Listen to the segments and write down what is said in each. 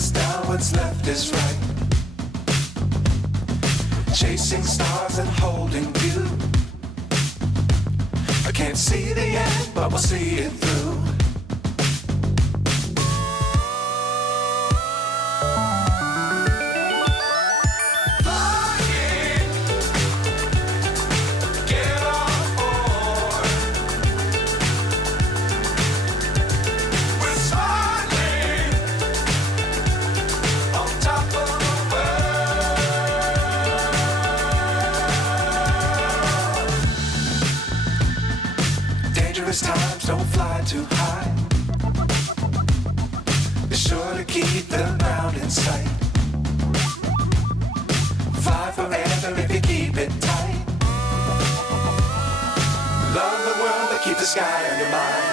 is down, what's left is right. Chasing stars and holding you. I can't see the end, but we'll see it through. Times don't fly too high. Be sure to keep the ground in sight. Fly forever if you keep it tight. Love the world but keep the sky on your mind.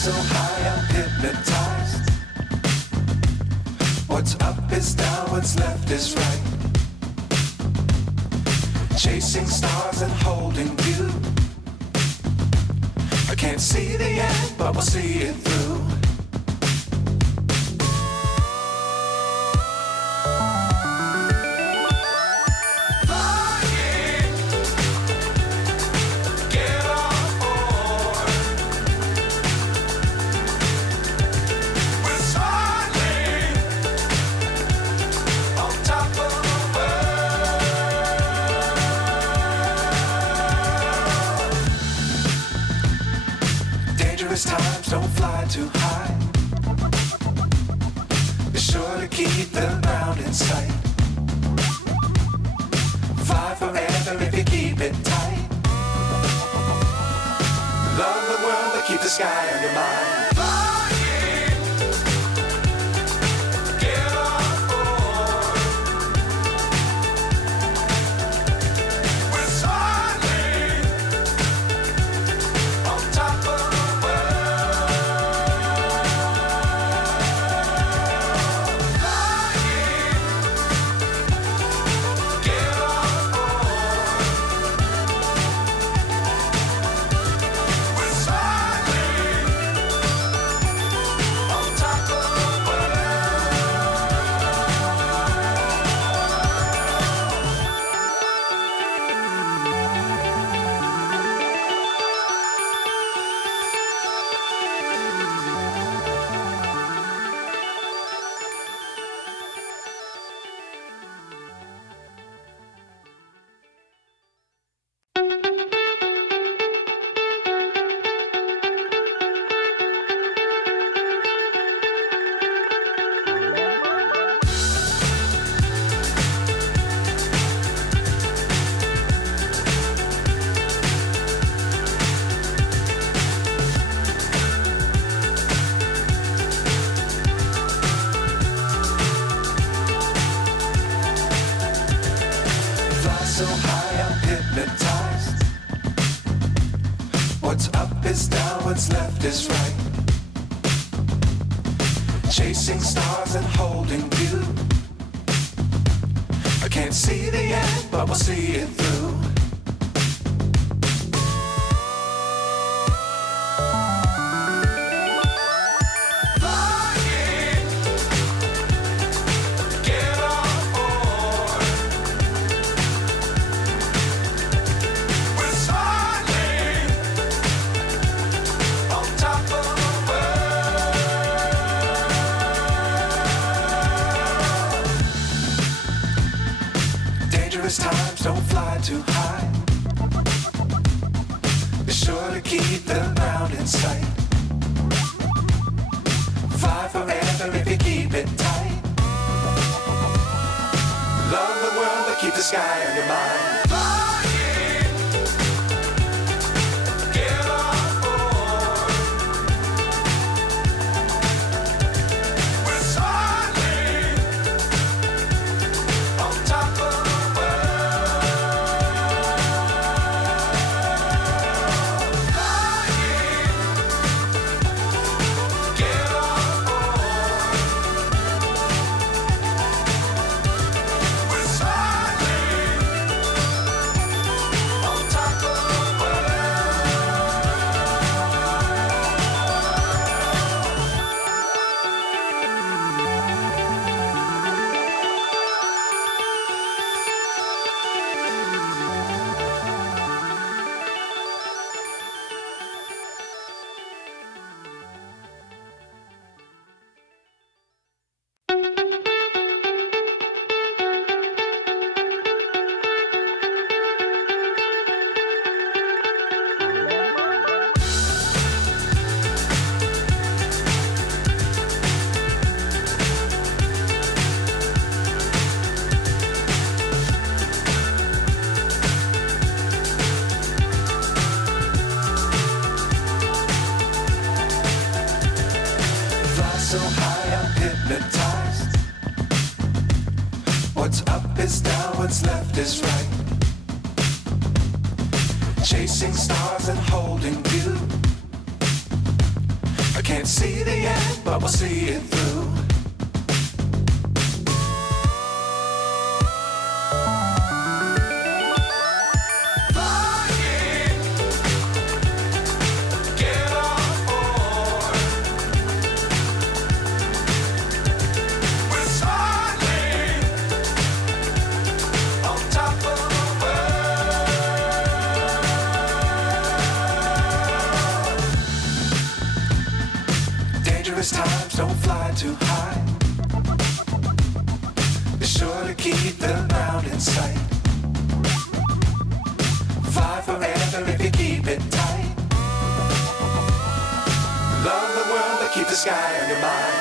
So high I'm hypnotized. What's up is down, what's left is right. Chasing stars and holding you. I can't see the end, but we'll see it through. Times don't fly too high. Be sure to keep the ground in sight. Fly forever if you keep it tight. Love the world but keep the sky on your mind. So high I'm hypnotized. What's up is down, what's left is right. Chasing stars and holding you. I can't see the end, but we'll see it through. don't fly too high. Be sure to keep the ground in sight. Fly forever if you keep it tight. Love the world, but keep the sky on your mind. Flying, get on board. We're soaring on top of the world. Flying, get on board. We're soaring on top of the world. Fly so high, I'm hypnotized. What's up is down, what's left is right. Chasing stars and holding you. I can't see the end, but we'll see it through. Flying, get on board. We're soaring on top of the world. Dangerous times, don't fly too high. Be sure to keep the ground in sight. Fly forever if you keep it tight. Love the world, but keep the sky on your mind.